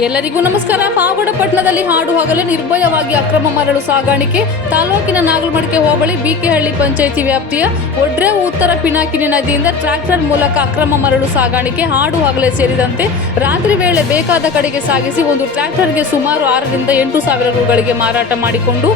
ಎಲ್ಲರಿಗೂ ನಮಸ್ಕಾರ. ಪಾವಗಡ ಪಟ್ಟಣದಲ್ಲಿ ಹಾಡು ಹಗಲು ನಿರ್ಭಯವಾಗಿ ಅಕ್ರಮ ಮರಳು ಸಾಗಾಣಿಕೆ. ತಾಲೂಕಿನ ನಾಗಲಮಡಿಕೆ ಹೋಬಳಿ ಬಿಕೆಹಳ್ಳಿ ಪಂಚಾಯಿತಿ ವ್ಯಾಪ್ತಿಯ ಒಡ್ರೆ ಉತ್ತರ ಪಿನಾಕಿನಿ ನದಿಯಿಂದ ಟ್ರ್ಯಾಕ್ಟರ್ ಮೂಲಕ ಅಕ್ರಮ ಮರಳು ಸಾಗಾಣಿಕೆ, ಹಾಡು ಹಗಲೆ ಸೇರಿದಂತೆ ರಾತ್ರಿ ವೇಳೆ ಬೇಕಾದ ಕಡೆಗೆ ಸಾಗಿಸಿ ಒಂದು ಟ್ರ್ಯಾಕ್ಟರ್ಗೆ ಸುಮಾರು ಆರರಿಂದ ಎಂಟು ಸಾವಿರ ರುಗಳಿಗೆ ಮಾರಾಟ ಮಾಡಿಕೊಂಡು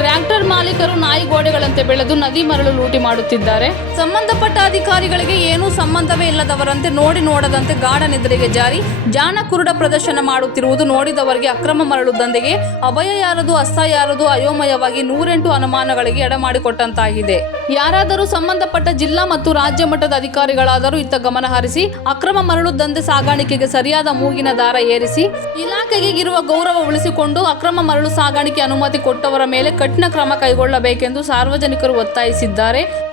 ಟ್ರ್ಯಾಕ್ಟರ್ ಮಾಲೀಕರು ನಾಯಿ ಗೋಡೆಗಳಂತೆ ಬೆಳೆದು ನದಿ ಮರಳು ಲೂಟಿ ಮಾಡುತ್ತಿದ್ದಾರೆ. ಸಂಬಂಧಪಟ್ಟ ಅಧಿಕಾರಿಗಳಿಗೆ ಏನೂ ಸಂಬಂಧವೇ ಇಲ್ಲದವರಂತೆ ನೋಡಿ ನೋಡದಂತೆ ಗಾಢ ನಿದ್ರೆಗೆ ಜಾರಿ. ಜಾಣ ಕುರುಡ ಪ್ರದರ್ಶನ ಮಾಡುತ್ತಿರುವುದು ನೋಡಿದವರಿಗೆ ಅಕ್ರಮ ಮರಳು ದಂಧೆಗೆ ಅಭಯ ಯಾರದು, ಅಸ್ತ ಯಾರದು, ಅಯೋಮಯವಾಗಿ ನೂರೆಂಟು ಅನುಮಾನಗಳಿಗೆ ಎಡಮಾಡಿಕೊಟ್ಟಂತಾಗಿದೆ. ಯಾರಾದರೂ ಸಂಬಂಧಪಟ್ಟ ಜಿಲ್ಲಾ ಮತ್ತು ರಾಜ್ಯ ಮಟ್ಟದ ಅಧಿಕಾರಿಗಳಾದರೂ ಇತ್ತ ಗಮನ ಹರಿಸಿ ಅಕ್ರಮ ಮರಳು ದಂಧೆ ಸಾಗಾಣಿಕೆಗೆ ಸರಿಯಾದ ಮೂಗಿನ ದಾರ ಏರಿಸಿ ಇಲಾಖೆಗೆ ಇರುವ ಗೌರವ ಉಳಿಸಿಕೊಂಡು ಅಕ್ರಮ ಮರಳು ಸಾಗಾಣಿಕೆ ಅನುಮತಿ ಕೊಟ್ಟವರ ಮೇಲೆ ಕಠಿಣ ಕ್ರಮ ಕೈಗೊಳ್ಳಬೇಕೆಂದು ಸಾರ್ವಜನಿಕರು ಒತ್ತಾಯಿಸಿದ್ದಾರೆ.